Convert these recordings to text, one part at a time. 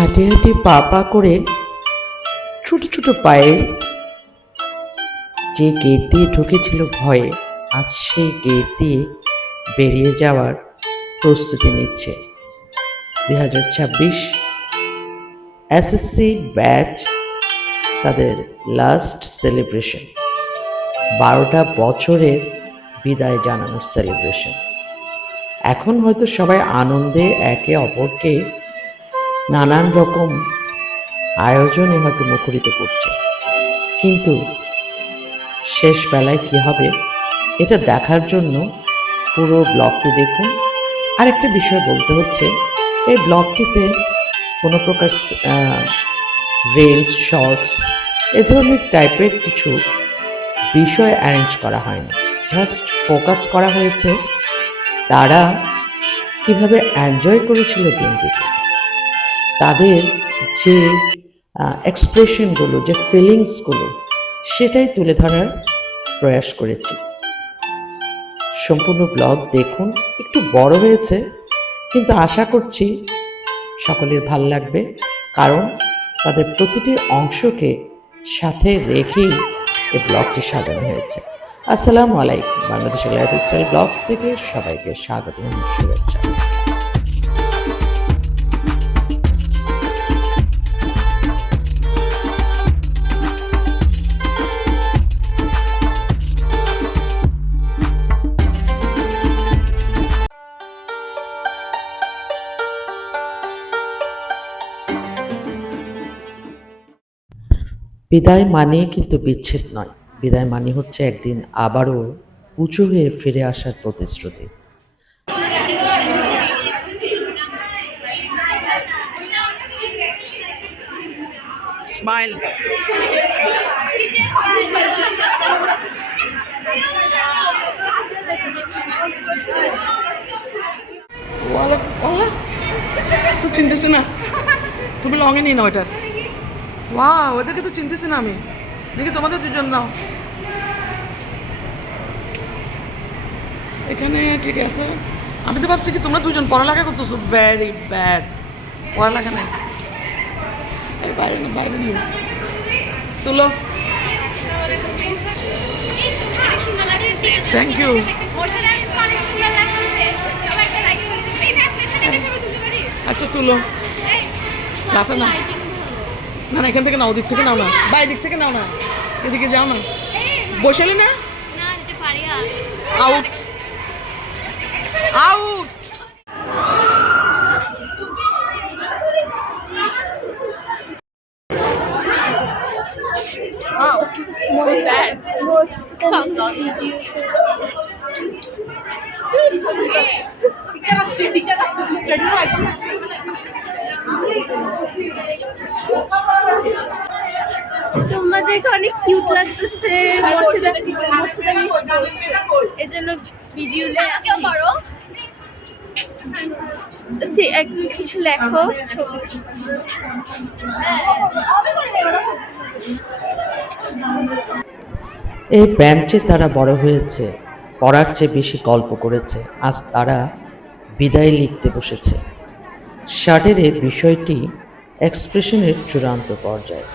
হাঁটে হাঁটে পা পা করে ছোট ছোট পায়ে যে গেট দিয়ে ঢুকেছিল ভয়ে, আজ সেই গেট দিয়ে বেরিয়ে যাওয়ার প্রস্তুতি নিচ্ছে। 2026 এসএসসি ব্যাচ তাদের লাস্ট সেলিব্রেশন, 12টা বছরের বিদায় জানানোর সেলিব্রেশন। এখন হয়তো সবাই আনন্দে একে অপরকে নানান রকম আয়োজনে হয়তো মুখরিত করছে, কিন্তু শেষ বেলায় কি হবে এটা দেখার জন্য পুরো ব্লগটি দেখুন। আরেকটা বিষয় বলতে হচ্ছে, এই ব্লগটিতে কোনো প্রকার রিলস, শর্টস এ ধরনের টাইপের কিছু বিষয় অ্যারেঞ্জ করা হয়নি। জাস্ট ফোকাস করা হয়েছে তারা কিভাবে এনজয় করেছিল দিনটিকে, তাদের যে এক্সপ্রেশনগুলো, যে ফিলিংসগুলো, সেটাই তুলে ধরার প্রয়াস করেছি। সম্পূর্ণ ব্লগ দেখুন। একটু বড় হয়েছে, কিন্তু আশা করছি সকলের ভাল লাগবে, কারণ তাদের প্রতিটি অংশকে সাথে রেখেই এই ব্লগটি সাজানো হয়েছে। আসসালামু আলাইকুম, বাংলাদেশের লাইফস্টাইল ব্লগস থেকে সবাইকে স্বাগত এবং শুভেচ্ছা। বিদায় মানে কিন্তু বিচ্ছেদ নয়, বিদায় মানে হচ্ছে একদিন আবারও উঁচু হয়ে ফিরে আসার প্রতিশ্রুতি। স্মাইল। তো চিনতেছি না, তুমি লঙে নিয়ে নাও এটা। ওদেরকে তো চিনতেছি না আমি। দেখি তোমাদের দুজন নাও। এখানে কে কে আছে? আমি তো ভাবছি কি তোমরা দুজন পড়ালেখা করতেছো। ভেরি ব্যাড, পড়ালেখা নেই। বাইরে না, বাইরে নেই। তুলো। Thank you. আচ্ছা তুলো। ক্লাসে না, না না, এখান থেকে নাও, দিক থেকে নাও না, বাই দিক থেকে নাও না, এদিকে যাও না। বসেলি না? Out, out. What was that? তোমাদেরকে অনেক কিউট লাগতেছে, এজন্য ভিডিও করো। একদম কিছু লেখো। এই বেঞ্চে তারা বড় হয়েছে, পড়ার চেয়ে বেশি গল্প করেছে। আজ তারা বিদায় লিখতে বসেছে। শার্টের এই বিষয়টি এক্সপ্রেশনের চূড়ান্ত পর্যায়ে।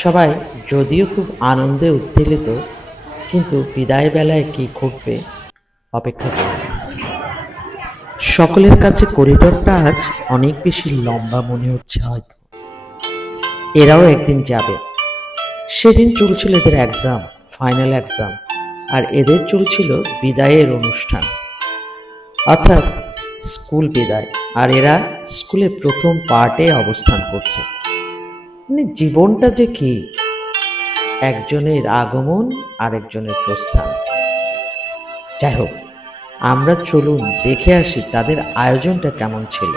সবাই যদিও খুব আনন্দে উত্তেজিত, কিন্তু বিদায় বেলায় কি ঘটবে অপেক্ষা করুন। সকলের কাছে করিডোরটা আজ অনেক বেশি লম্বা মনে হচ্ছে। হয়তো এরাও একদিন যাবে। সেদিন চলছিল এদের এক্সাম, ফাইনাল এক্সাম, আর এদের চলছিল বিদায়ের অনুষ্ঠান, অর্থাৎ স্কুল বিদায়। আর এরা স্কুলের প্রথম পার্টে অবস্থান করছে। মানে জীবনটা যে কি, একজনের আগমন আর একজনের প্রস্থান। যাই হোক, আমরা চলুন দেখে আসি তাদের আয়োজনটা কেমন ছিল।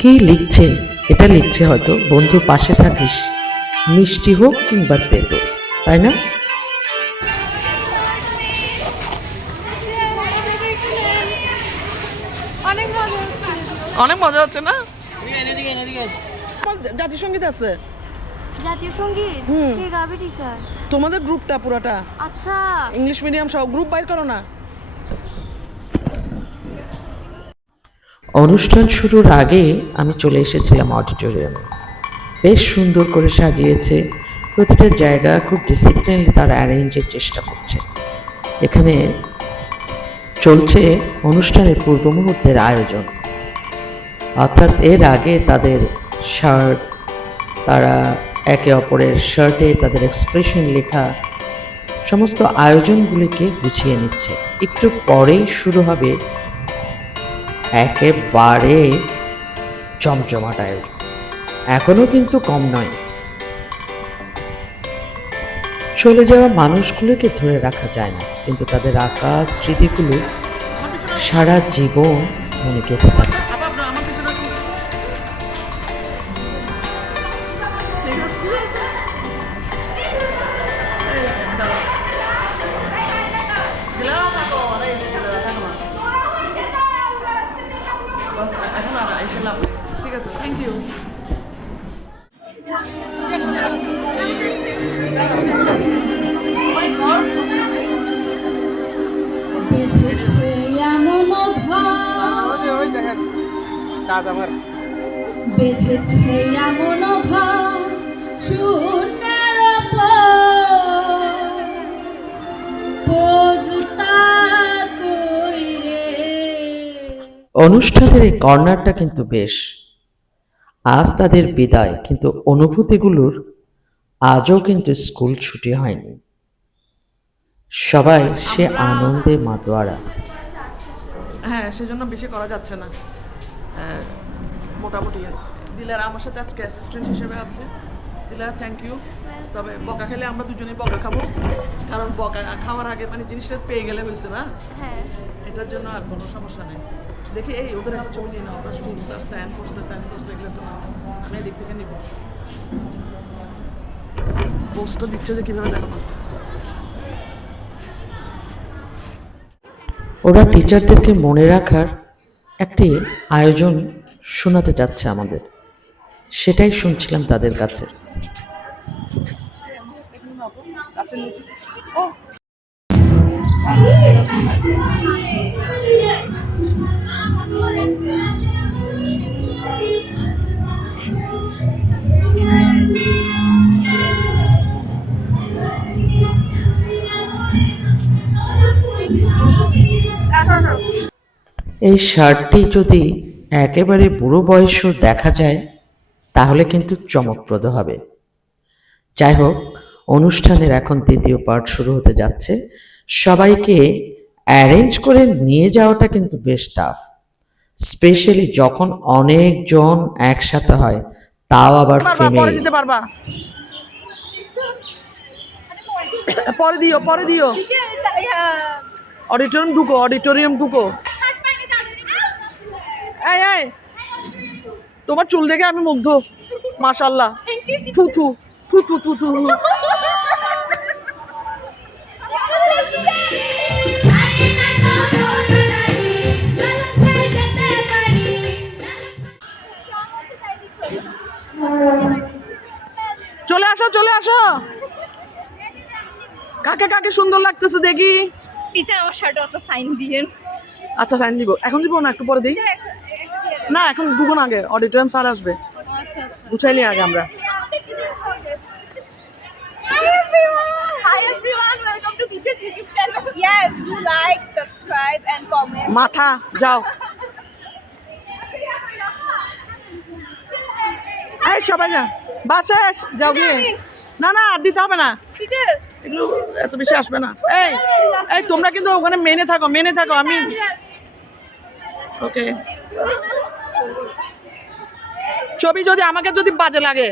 কি লিখছে? এটা লিখছে হয়তো বন্ধু পাশে থাকিস, মিষ্টি হোক কিংবা তেতো, তাই না? অনেক মজা হচ্ছে না? জাতীয় আছে জাতীয় সঙ্গীত হুম। কে গাবে টিচার? তোমাদের গ্রুপটা পুরাটা আচ্ছা ইংলিশ মিডিয়াম সহ গ্রুপ বাইর করো না। অনুষ্ঠান শুরুর আগে আমি চলে এসেছিলাম অডিটোরিয়ামে। বেশ সুন্দর করে সাজিয়েছে, প্রতিটা জায়গা খুব ডিসিপ্লিনলি তারা অ্যারেঞ্জের চেষ্টা করছে। এখানে চলছে অনুষ্ঠানের পূর্ব মুহূর্তের আয়োজন, অর্থাৎ এর আগে তাদের শার্ট, তারা একে অপরের শার্টে তাদের এক্সপ্রেশন লেখা, সমস্ত আয়োজনগুলিকে গুছিয়ে নিচ্ছে। একটু পরেই শুরু হবে একেবারে জমজমাট আয়োজন। এখনো কিন্তু কম নয়। চলে যাওয়া মানুষগুলোকে ধরে রাখা যায় না, কিন্তু তাদের আঁকা স্মৃতিগুলো সারা জীবন মনে গেঁথে থাকে। ঠিক আছে, থ্যাংক ইউ। বেঁধেছে এমন বেঁধেছে এমন ভাব শূন্যের অনুষ্ঠানের এই কর্নারটা কিন্তু বেশ। আজ তাদের বিদায়, কিন্তু অনুভূতিগুলোর আজও কিন্তু স্কুল ছুটি হয়নি। সবাই সে আনন্দে মাতোয়ারা। হ্যাঁ, সেজন্য বেশি করা যাচ্ছে না। মোটামুটি দিলার আমার সাথে আজকে অ্যাসিস্ট্যান্ট হিসেবে আছে। দিলা, থ্যাংক ইউ। তবে বকা খেলে আমরা দুজনেই বকা খাবো, কারণ বকা খাওয়ার আগে মানে জিনিসটা পেয়ে গেলে হয়েছে না। হ্যাঁ এটার জন্য আর কোনো সমস্যা নেই। দেখি এই ওদের একটা ছবি নিয়ে নাও, ওরা স্টুডেন্টস আর স্যান করছে ত্যান করছে, এগুলো তো আমি এদিক থেকে নিব। পোস্টটা দিচ্ছে যে কীভাবে দেখো। ওরা টিচারদেরকে মনে রাখার একটি আয়োজন শোনাতে যাচ্ছে আমাদের, সেটাই শুনছিলাম তাদের কাছে। এই শার্টটি যদি একেবারে বুড়ো বয়সও দেখা যায় তাহলে কিন্তু চমকপ্রদ হবে। যাই হোক, অনুষ্ঠানের এখন দ্বিতীয় পার্ট শুরু হতে যাচ্ছে। সবাইকে অ্যারেঞ্জ করে নিয়ে যাওয়াটা কিন্তু বেশ টাফ, স্পেশালি যখন অনেকজন একসাথে হয়, তাও আবার পরে ফিমেল। দিতে পারবা, পরে দিও, পরে দিও। অডিটোরিয়াম ঢুকো, অডিটোরিয়াম ঢুকো। এই এই, তোমার চুল দেখে আমি মুগ্ধ, মাশাআল্লাহ। থু থু থু থু থু থু। চলে আসো, চলে আসো। কাকে কাকে সুন্দর লাগতেছে দেখি। টিচার আমার শার্টে অত সাইন দিয়েন। আচ্ছা, সাইন দিব। এখন দিব না, একটু পরে দিই। না, এখন দুগুণ আগে অডিটোরিয়াম স্যার আসবে, আচ্ছা আচ্ছা। গুছাই নিই আগে আমরা। Hi everyone, welcome to Teachers YouTube channel. Yes, do like, subscribe and comment. মাথা যাও। এই সবাই যা, বাস শেষ, যাও গিয়ে। না না, আর দিতে হবে না, Teacher, এগুলো এত বেশি আসবে না। এই এই, তোমরা কিন্তু ওখানে মেনে থাকো, মেনে থাকো। আমি ওকে। ছবি যদি আমাকে যদি বাজে লাগে,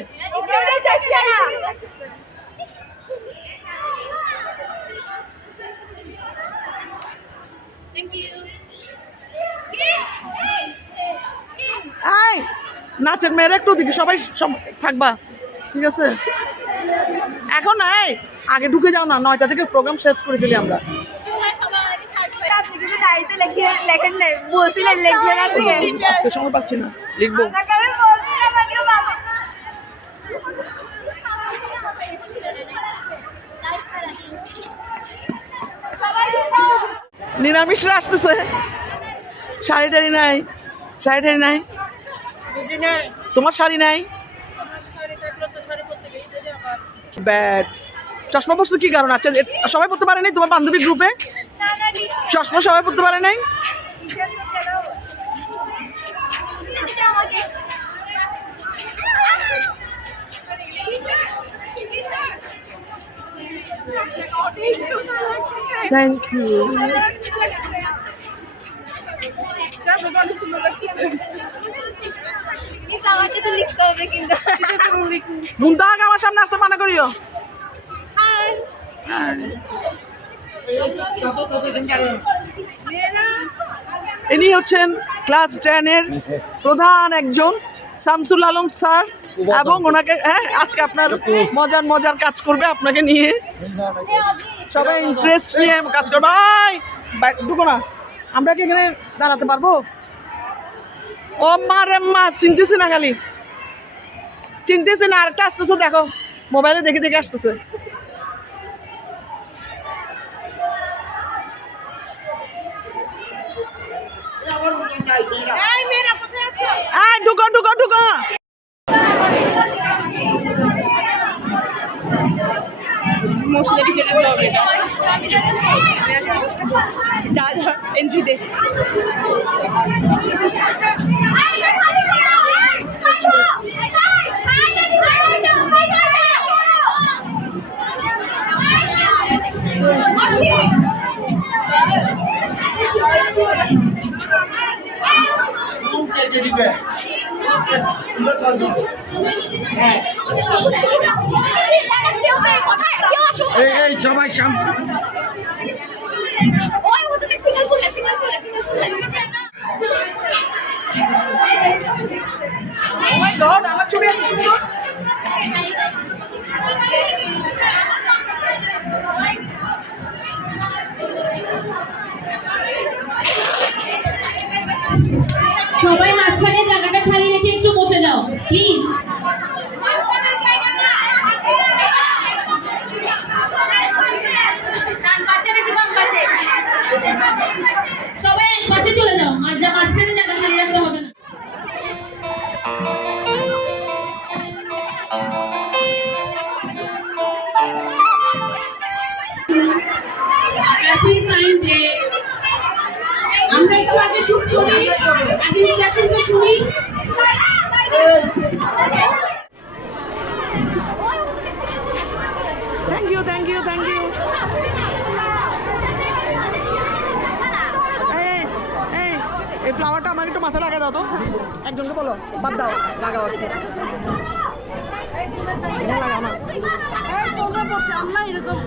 thank you. এই নাচের মেয়ের একটু দিকে সবাই থাকবা, ঠিক আছে? এখন না, এই আগে ঢুকে যাও না, 9টা থেকে প্রোগ্রাম শেষ করে ফেলি আমরা। আজকে সময় পাচ্ছি না, লিখবো। নিরামিষরা আসতেছে। শাড়ি টাড়ি নাই, শাড়ি টাড়ি নাই, তোমার শাড়ি নাই। ব্যাড চশমা পড়ছে কি কারণ? আচ্ছা সবাই পড়তে পারে নাই তোমার বান্ধবীর গ্রুপে? চশমা সবাই পড়তে পারে নাই? Thank you. আমাকে তো লিখতে হবে কিন্তু মুন্তাহাকে আমার সামনে আসতে মানা করিও। ইনি হচ্ছেন ক্লাস 10-এর প্রধান একজন শামসুল আলম স্যার, এবং ওনাকে আজকে আপনার মজার মজার কাজ করবে আপনাকে নিয়ে, সবাই ইন্টারেস্ট নিয়ে কাজ করবে। ঢুকো না, আমরা কি এখানে দাঁড়াতে পারবো? ও মা রে মা, চিনতেছি না, খালি চিনতেছি না। আরেকটা আসতেছে, দেখো মোবাইলে দেখে দেখে আসতেছে। ঢুকো ঢুকো ঢুকো। এন্ট্রি দে। এই সবাই সামনে আমার ছবি এত সুন্দর। সবাই মাঝখানে জায়গাটা খালি রেখে একটু বসে যাও প্লিজ। সবাই এক পাশে চলে যাও, মাঝখানে জায়গা খালি রাখতে হবে না। Happy sign day. আমরা একটু আগে চুপ করি, আগে ইনস্ট্রাকশনটা শুনি। Thank you thank you thank you. এই ফ্লাওয়ারটা আমার একটু মাথায় লাগা দাও তো, একজনকে বলো, বাদ দাও, লাগাও আর কি। লাগাও না, তোমরা বসে আমরা এরকম।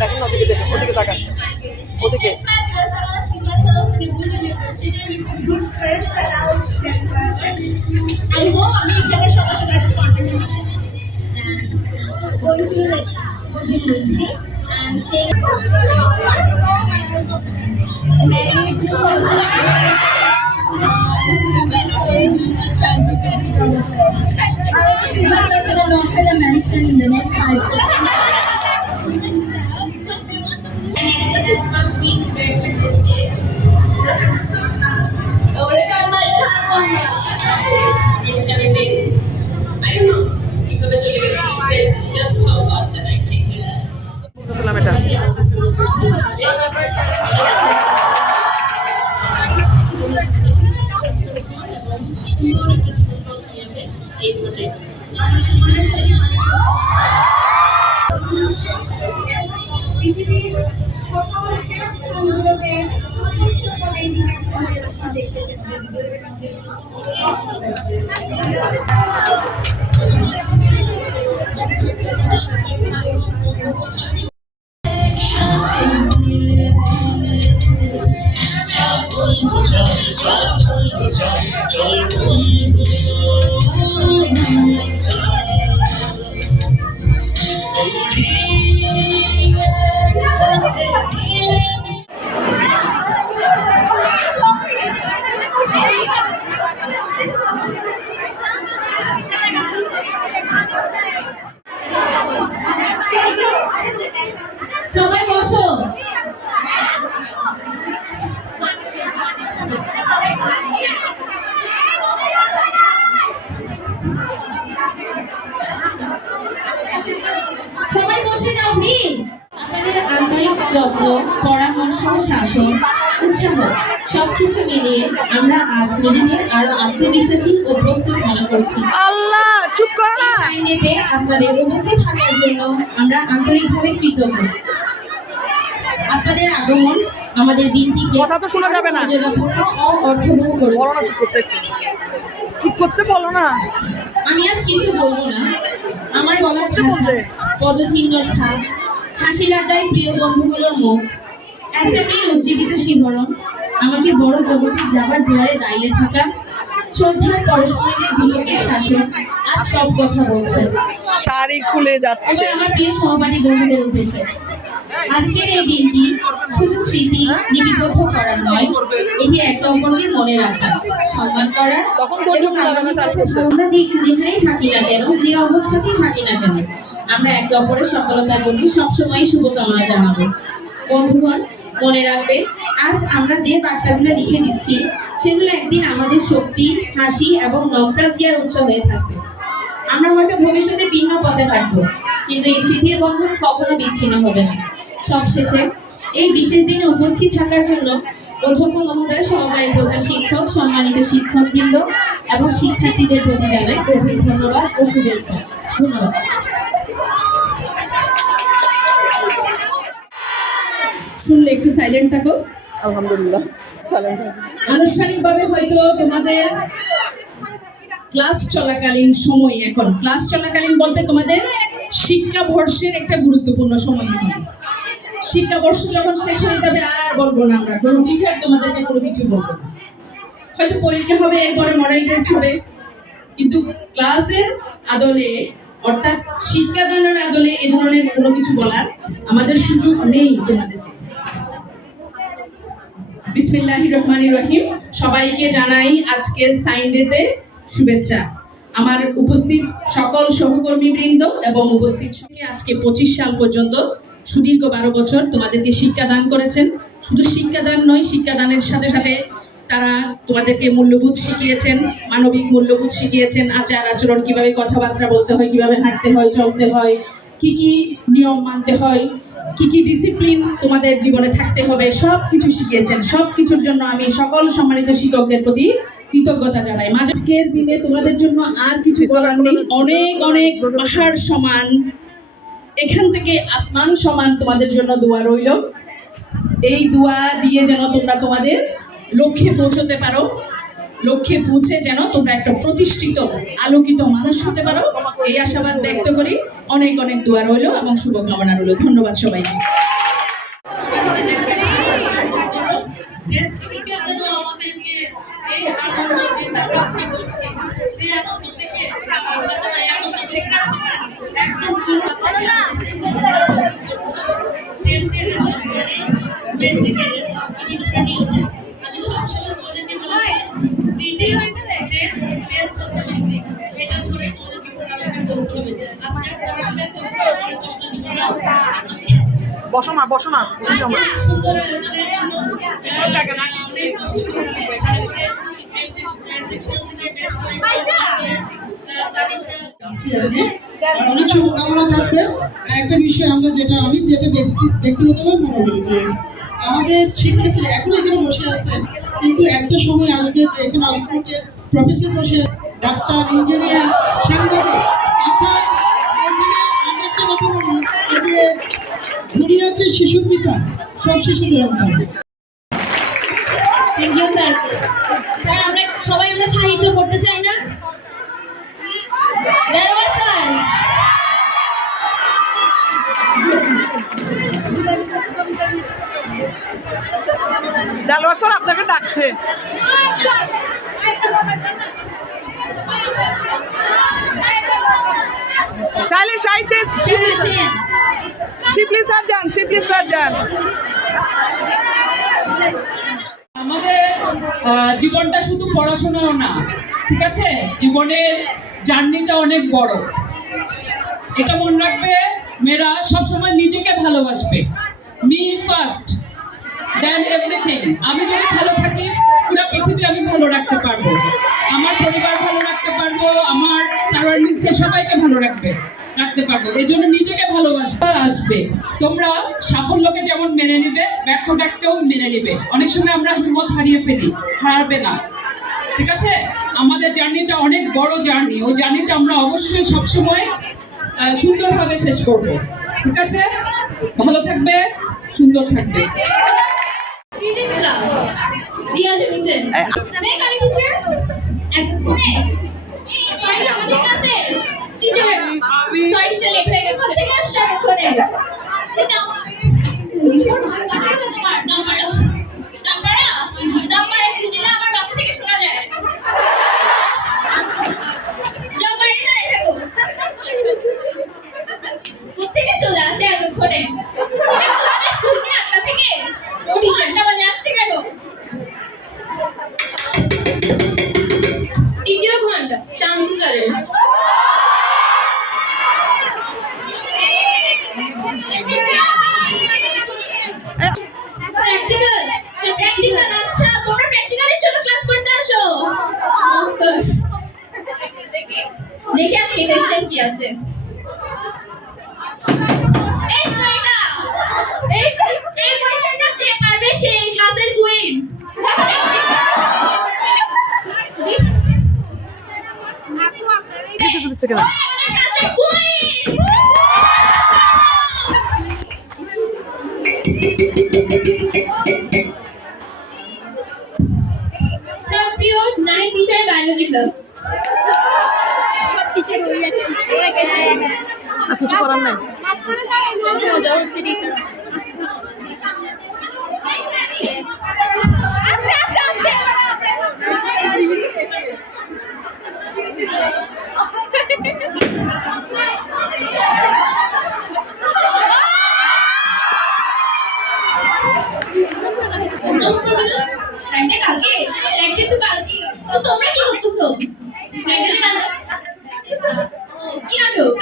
দেখেন না, ওদিকে দেখেন, ওদিকে তাকান, ওদিকে। I hope আমি এখানে সবার সাথে একটা content going to the university and staying married to not have a mansion in the next 5 years. বলতেছিলাম এটা। পৃথিবীর সকল সেরা স্থানগুলোতে সর্বোচ্চ পদে নিজের আসলে দেখতেছেন সবাই বসো। সবাই বসে নাও প্লিজ। আপনাদের আন্তরিক যত্ন, পরামর্শ, শাসন, উৎসাহ সবকিছু মিলিয়ে আমরা আজ নিজেদের আরো আত্মবিশ্বাসী ও প্রস্তুত মনে করছি। আল্লাহ, চুপ করো না। সাইনেতে আপনাদের উপস্থিত থাকার জন্য আমরা আন্তরিকভাবে কৃতজ্ঞ। আপনাদের আগমন আমাদের দিনটিকে কথা তো শোনা যাবে না। মর্যাদাপূর্ণ ও অর্থবহ করে বলো না, চুপ করতে একটু। চুপ করতে বলো না। আমি আজ কিছু বলবো না। আমার বলার ভাষা, পদচিহ্নর ছাপ, হাসির আড্ডায় প্রিয় বন্ধুগুলোর মুখ, অ্যাসেম্বলির উজ্জীবিত শিহরণ, আমাকে বড় জগতে যাবার দুয়ারে দাঁড়িয়ে থাকা শ্রদ্ধার পরস্পরীদের দুচোখের শাসন আজ সব কথা বলছেন। শাড়ি খুলে যাচ্ছে। এবার আমার প্রিয় সহপাঠী বন্ধুদের উদ্দেশ্যে আজকের এই দিনটি শুধু স্মৃতি লিপিবদ্ধ করার নয়, এটি একে অপরকে মনে রাখা, সম্মান করার এবং আমরা যেখানেই থাকি না কেন, যে অবস্থাতেই থাকি না কেন, আমরা একে অপরের সফলতার জন্য সবসময় শুভকামনা জানাবো। বন্ধুগণ, মনে রাখবে, আজ আমরা যে বার্তাগুলো লিখে দিচ্ছি সেগুলো একদিন আমাদের শক্তি, হাসি এবং নস্টালজিয়ার উৎস হয়ে থাকবে। আমরা হয়তো ভবিষ্যতে ভিন্ন পথে হাঁটবো, কিন্তু এই স্মৃতির বন্ধন কখনো বিচ্ছিন্ন হবে না। সবশেষে এই বিশেষ দিনে উপস্থিত থাকার জন্য অধ্যক্ষ মহোদয়, সহকারী প্রধান শিক্ষক, সম্মানিত শিক্ষকবৃন্দ এবং শিক্ষার্থীদের প্রতি জানাই গভীর ধন্যবাদ ও শুভেচ্ছা। ধন্যবাদ। শুনলে একটু সাইলেন্ট থাকো। আলহামদুলিল্লাহ। আনুষ্ঠানিকভাবে হয়তো তোমাদের ক্লাস চলাকালীন সময়, এখন ক্লাস চলাকালীন বলতে তোমাদের শিক্ষাবর্ষের একটা গুরুত্বপূর্ণ সময়। এখন শিক্ষাবর্ষ যখন শেষ হয়ে যাবে আর বলবো না, আমরা কোনো টিচার তোমাদেরকে কোনো কিছু বলবো না। হয়তো পরীক্ষা হবে, এরপরে মডেল টেস্ট হবে, কিন্তু ক্লাসের আদলে অর্থাৎ শিক্ষাদানের আদলে এ ধরনের কোনো কিছু বলার আমাদের সুযোগ নেই তোমাদের। বিসমিল্লাহির রহমানির রহিম। সবাইকে জানাই আজকের সাইনডেতে শুভেচ্ছা। আমার উপস্থিত সকল সহকর্মীবৃন্দ এবং উপস্থিত আজকে 25 সাল পর্যন্ত সুদীর্ঘ 12 বছর তোমাদেরকে শিক্ষাদান করেছেন। শুধু শিক্ষাদান নয়, শিক্ষাদানের সাথে সাথে তারা তোমাদেরকে মূল্যবোধ শিখিয়েছেন, মানবিক মূল্যবোধ শিখিয়েছেন, আচার আচরণ, কিভাবে কথাবার্তা বলতে হয়, কিভাবে হাঁটতে হয়, চলতে হয়, কি কি নিয়ম মানতে হয়, কি কি ডিসিপ্লিন তোমাদের জীবনে থাকতে হবে, সব কিছু শিখিয়েছেন। সব কিছুর জন্য আমি সকল সম্মানিত শিক্ষকদের প্রতি কৃতজ্ঞতা জানাই। আজকের দিনে তোমাদের জন্য আর কিছু বলার নেই, অনেক অনেক পাহাড় সমান, এখান থেকে আসমান সমান তোমাদের জন্য দোয়া রইল। এই দোয়া দিয়ে যেন তোমরা তোমাদের লক্ষ্যে পৌঁছতে পারো, লক্ষ্যে পৌঁছে যেন তোমরা একটা প্রতিষ্ঠিত আলোকিত মানুষ হতে পারো, এই আশাবাদ ব্যক্ত করি। অনেক অনেক দোয়া রইল এবং শুভকামনা রইল। ধন্যবাদ সবাইকে। আমি সবসময় তোমাদেরকে বলেছি টেস্ট হচ্ছে মেট্রিক, এটা ধরে তোমাদেরকে পড়ালেখা করতে হবে। আজকে পড়ালেখা করতে অনেক কষ্ট দিব না। বসো না সুন্দর আয়োজনের জন্য যারা অনেক কষ্ট করেছে, বিশেষ করে সেকশন থেকে বেশ অনেক শুভকামনা থাকবে। আর একটা বিষয় আমরা আমি যেটা ব্যক্তিগতভাবে মনে করি যে আমাদের শিক্ষার্থীরা এখন এখানে বসে আছে, কিন্তু একটা সময় আসবে যে এখানে অক্সফোর্ডের প্রফেসর বসে, ডাক্তার, ইঞ্জিনিয়ার, সাংবাদিক, অর্থাৎ এখানে আমরা একটা কথা বলি যে ঘুরি আছে শিশুর পিতা, সব শিশুদের অন্তর। Thank you sir. স্যার আমরা সবাই সাহিত্য করতে চাই না? দেলোয়ার স্যার, দেলোয়ার স্যার আপনাকে ডাকছে। তাহলে সাহিত্যে শিবলি স্যার যান। আমাদের জীবনটা শুধু পড়াশোনাও না, ঠিক আছে? জীবনের জার্নিটা অনেক বড়, এটা মনে রাখবে। মেয়েরা সবসময় নিজেকে ভালোবাসবে, মি ফার্স্ট দেন এভরিথিং। আমি যদি ভালো থাকি, পুরো পৃথিবী আমি ভালো রাখতে পারবো, আমার পরিবার ভালো রাখতে পারবো, আমার সারাউন্ডিংসে সবাইকে ভালো রাখতে পারবো। এই জন্য নিজেকে ভালোবাসা আসবে। তোমরা সাফল্যকে যেমন মেনে নিবে, ব্যর্থতাকেও মেনে নিবে। অনেক সময় আমরা হিম্মত হারিয়ে ফেলি, হারবে না, ঠিক আছে? আমাদের জার্নিটা অনেক বড় জার্নি, ওই জার্নিটা আমরা অবশ্যই সবসময় সুন্দরভাবে শেষ করব, ঠিক আছে? ভালো থাকবে, সুন্দর থাকবে। ফিজিক্স ক্লাস রিয়াজ হোসেন নেই কালি টিচার এতক্ষণে সরি আমাদের ক্লাসে টিচার সরি টিচার লেট হয়ে গেছে ঠিক আছে এতক্ষণে সেটা তোমার নাম্বার একটু দিলে আমার বাসা থেকে শোনা যায়। যাও বাইরে দাঁড়িয়ে থাকো, কোথেকে চলে আসে এতক্ষণে? তোমাদের স্কুল কি 8টা থেকে? ও টিচারটা বাজে আসছে কেন? দ্বিতীয় ঘন্টা শামসু স্যারের। প্র্যাকটিক্যাল আচ্ছা, তোমরা প্র্যাকটিক্যালের জন্য ক্লাস করতে আসো? স্যার দেখি আজকে কোশ্চেন কি আছে। এই কোশ্চেনটা যে পারবে সেই ক্লাসের কুইন। ক্লাসের কুইন সব প্রিয় 9 টিচার বায়োলজি ক্লাস। টিচার হয়ে যাচ্ছে, কিছু করার নাই। মজা হচ্ছে টিচার। আস্তে আস্তে আস্তে তোমরা কি করতেছো? কি নাটক?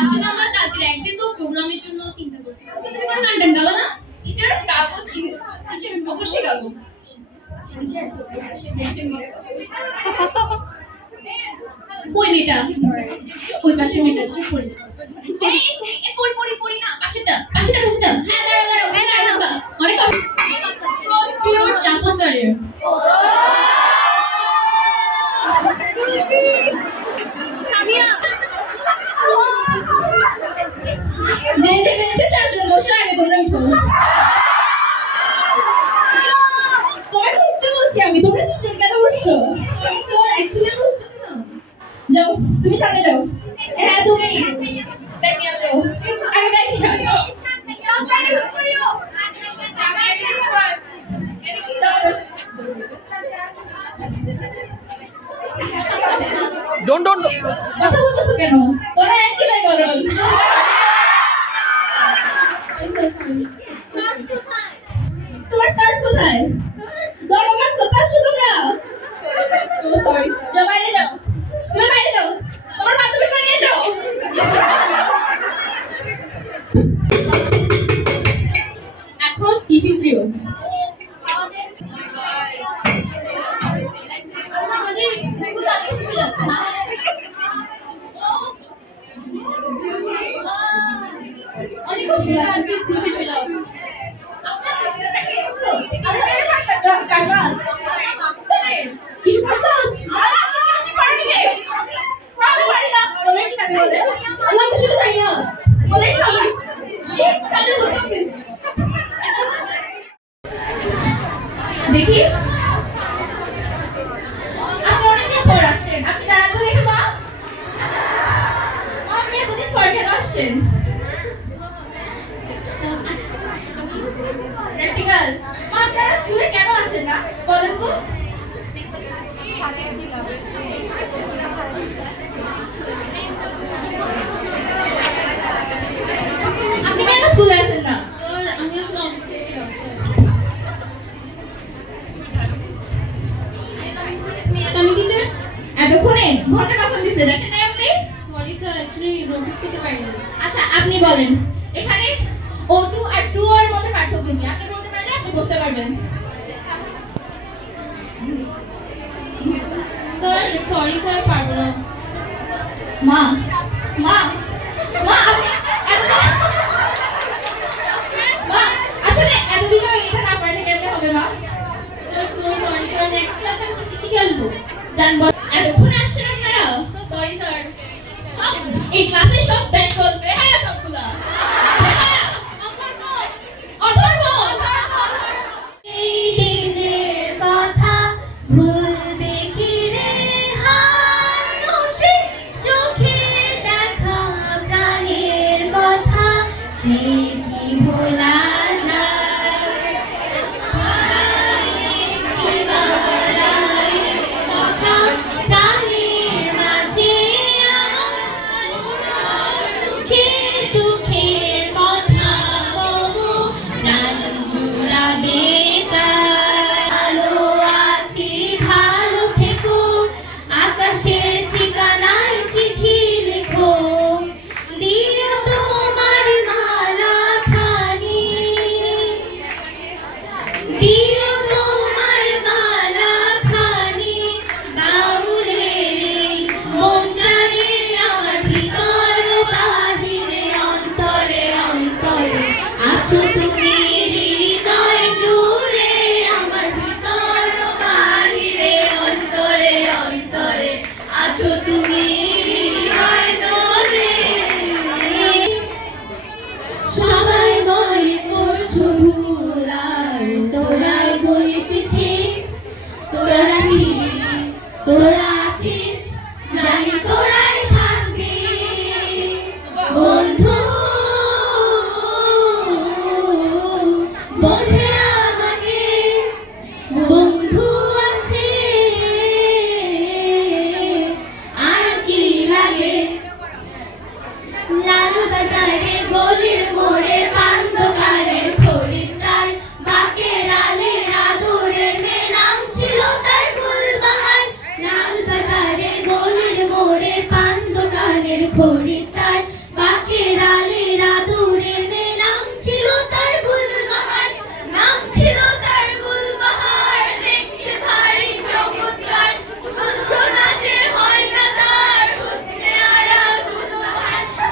আসলে আমরা কালকে একদিন তো প্রোগ্রামের জন্য চিন্তা করতেছি। তুমি কোনো কন্টেন্ট গাবো না? টিচার গাবো, টিচার অবশ্যই গাবো। ওই মেয়েটা ওই পাশের মেয়েটা সে পড়ি এই পড়ি পড়ি পড়ি না পাশেরটা পাশেরটা পাশেরটা হ্যাঁ দাঁড়াও দাঁড়াও হ্যাঁ দাঁড়াও অনেক পিওর জাম্পো স্টারের সামিয়া যে যে বেঞ্চে চারজন বসে আগে তোমরা উঠো তোমার উঠতে বলছি আমি তোমরা তিনজন কেন বসছো স্যার অ্যাকচুয়ালি আমি উঠতেছি না যাও তুমি সামনে যাও হ্যাঁ তুমি ব্যাগ নিয়ে আসো আগে ব্যাগ নিয়ে আসো ডোন্ট কথা বলতেছো কেন তোরা একই লাই করো তোমার স্যার কোথায় দরকার সতাশ তোমরা সরি যাও বাইরে যাও তুমি বাইরে যাও তোমার বান্ধবীকে নিয়ে যাও এখন টিভি প্রিয় আমাদের স্কুল আগে শেষ হয়ে যাচ্ছে না অনেক খুশি লাগছে স্কুল শেষ হয়ে যাওয়া কিছু পারছস কিছু পারে দিবে আমি পারি না বলে কি কাকে বলে আল্লাহ কিছু তাই না বলে কি শিখ কাদের বলতে দেখি আপনি অনেকদিন পর আসছেন আপনি দাঁড়ান তো দেখে মা আপনি এতদিন পর কেন আসছেন প্র্যাকটিক্যাল মা আপনারা স্কুলে কেন আসেন না বলেন তো আপনি কেন স্কুলে আসেন না স্যার আমি আসলে অসুস্থ ছিলাম আমি টিচার এতক্ষণে ঘন্টা কখন দিছে দেখেন না আপনি সরি স্যার অ্যাকচুয়ালি নোটিস করতে পারিনি আচ্ছা আপনি বলেন এখানে O2 আর 2 এর মধ্যে পার্থক্য কি আপনি বলতে পারলে আপনি বুঝতে পারবেন স্যার সরি স্যার পারবো না মা মা মা আপনি মা আসলে এতদিনও এটা না পারলে কেমনে হবে মা sir so sorry sir next class আমি শিখে আসবো জানবো এতক্ষণ আসছেন আপনারা সরি স্যার সব এই ক্লাসে সব ব্যাক করবে হ্যাঁ সবগুলা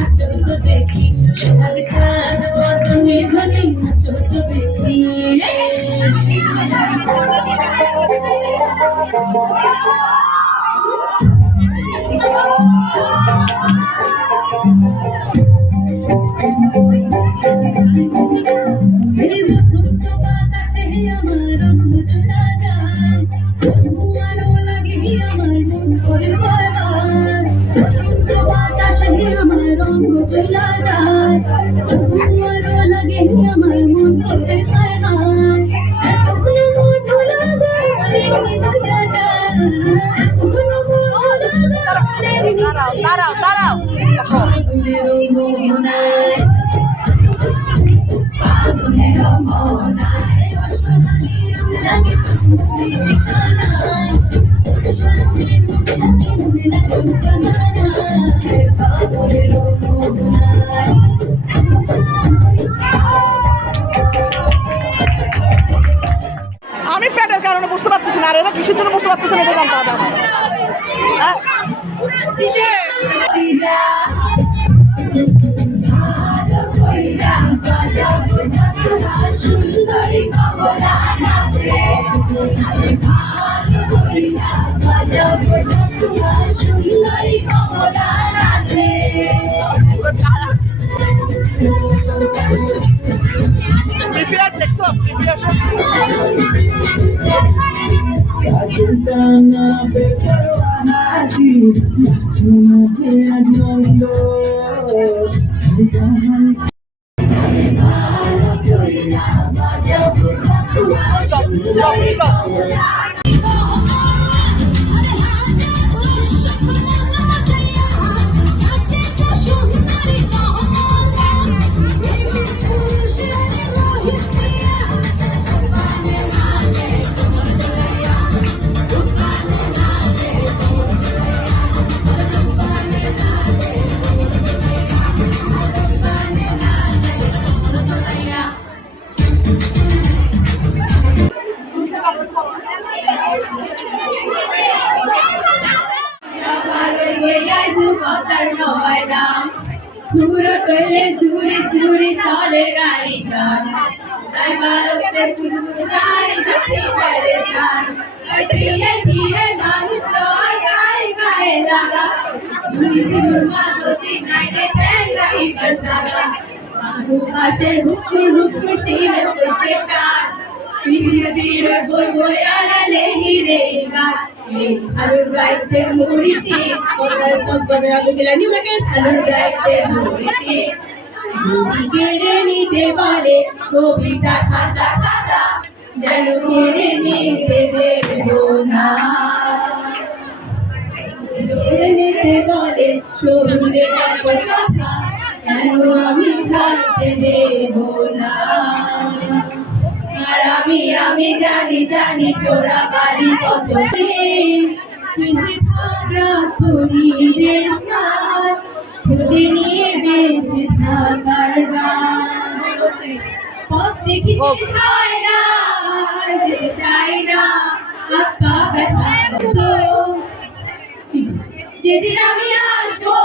নাচো তো দেখি সোহাগ চাঁদ বদনে ধনে নাচো তো দেখি এই বসন্ত বাতাসে আমার রঙ চলা যায় তবু আরো লাগে আমার মন করে বারবার বসন্ত বাতাসে আমার রঙ চলা যায় তবু আরো লাগে আমার মন করে বারবার এখনো মধু লাগে অনেক ভালো যায় এখনো মধু লাগে দাঁড়াও ফাগুনের মোহনায় ফাগুনের মোহনায় লাগে তুমি ঠিকানায় ফাগুনের মোহনায় আমি পেটের কারণে বুঝতে পারতেছি না, আর এরা কিসের জন্য বুঝতে পারতেছে না এটা জানতে হবে আমার। হ্যাঁ? সুন্দরী কমলা নাচে সুন্দরী কমলা নাচে প্রিপেয়ার দেখছো প্রিপেয়ার পুরো করলে জুড়ে জুড়ে সালের গাড়ি গান তাই বারোতে শুধু গাই যাত্রী পেরেশান ধীরে ধীরে মানুষ লয় গায়ে গায়ে লাগা ঘুরি ফিরুর মাঝতি নাইটে ট্যাং রাখি বসাগা আশের হুকুর সিনে করছে টান পিছিয়ে সিরে বই বই আড়ালে হিরে গান আলুর গাইতে মুড়িটি ওদের সব বদরা বদলা নিমাকে আলুর গাইতে মুড়িটি যদি কেড়ে নিতে পারে কবিতা ভাষা খাতা যেন কেড়ে নিতে দেব না কেড়ে নিতে পারে শরীরে কথা কেন আমি ছাড়তে দেব না আর আমি জানি চোরা বাড়ি কত পিছে থাকা পরিদের স্নান ফুটে নিয়ে বেঁচে থাকার গান পথ দেখি শেষ হয় না আর যেতে চাই না আপা ব্যথা তো যেদিন আমি আসবো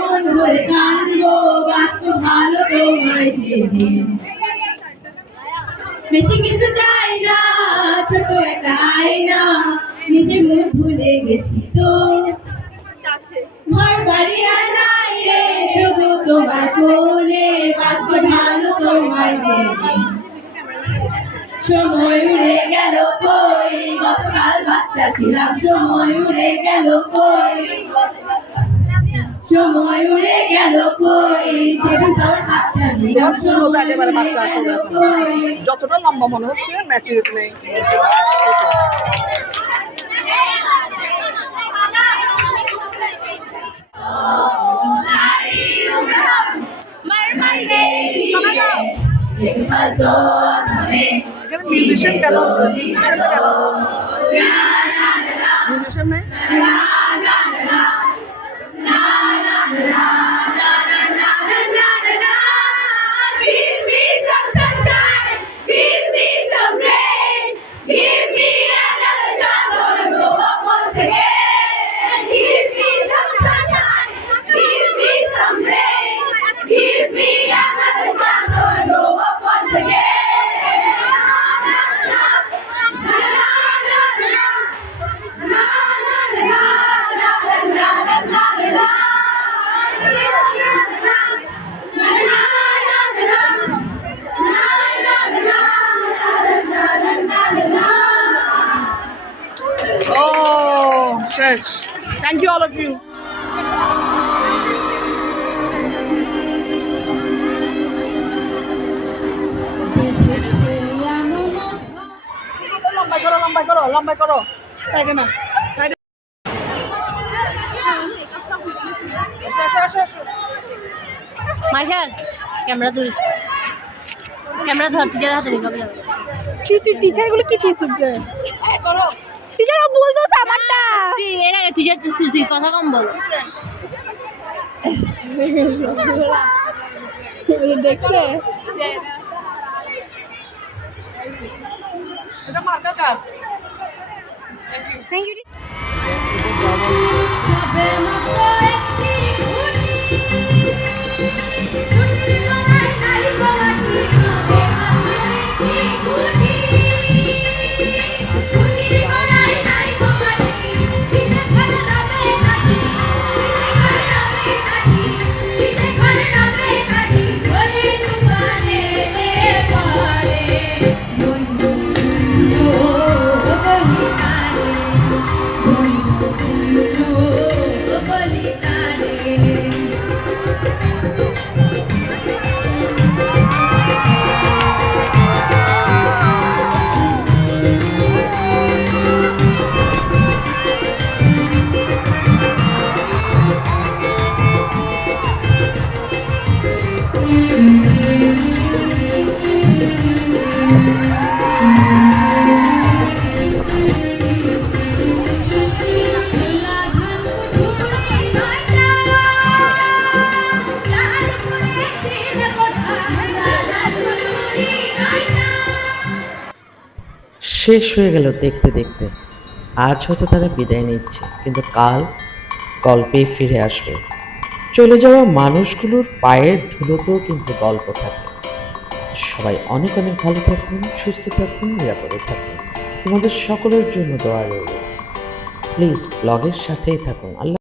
মন ভরে কানবো বাসবো ভালো তোমায় সেদিন বেশি কিছু চাই না ছোট একটা আয়না নিজের মুখ ভুলে গেছি তো ঘর বাড়ি আর নাই রে শুধু তোমার কোলে বাসবো ভালো তোমায় সেদিন সময় উড়ে গেল কই গতকাল বাচ্চা ছিলাম সময় উড়ে গেল কই সময় উড়ে গেল কই সেদিন তোর হাতটা দিলাম সময় একেবারে বাচ্চা আসলে যতটা লম্বা মনে হচ্ছে ম্যাচুরিটি নেই। এখানে মিউজিশিয়ান কেন মিউজিশিয়ান নেই Give me some sunshine, give me some rain. Yes, thank you all of you. লম্বা করো, লম্বা করো, লম্বা করো, সাইডে না, সাইডে। মাইশাল ক্যামেরা ধরিস, ক্যামেরা ধর, টিচার হাতে নিয়ে যাবে। তুই টিচার গুলো কি তুলছিস? টিচার বলতো আমারটা এর আগে টিচার তুলছি, কথা কম বল। দেখছে এটা মার্কার কার? Thank you. শেষ হয়ে গেল দেখতে দেখতে। আজ হয়তো তারা বিদায় নিচ্ছে, কিন্তু কাল গল্পে ফিরে আসবে। চলে যাওয়া মানুষগুলোর পায়ের ধুলোতেও কিন্তু গল্প থাকে। সবাই অনেক অনেক ভালো থাকুন, সুস্থ থাকুন, নিরাপদে থাকুন। তোমাদের সকলের জন্য দোয়া রইল। প্লিজ ব্লগের সাথেই থাকুন। আল্লাহ।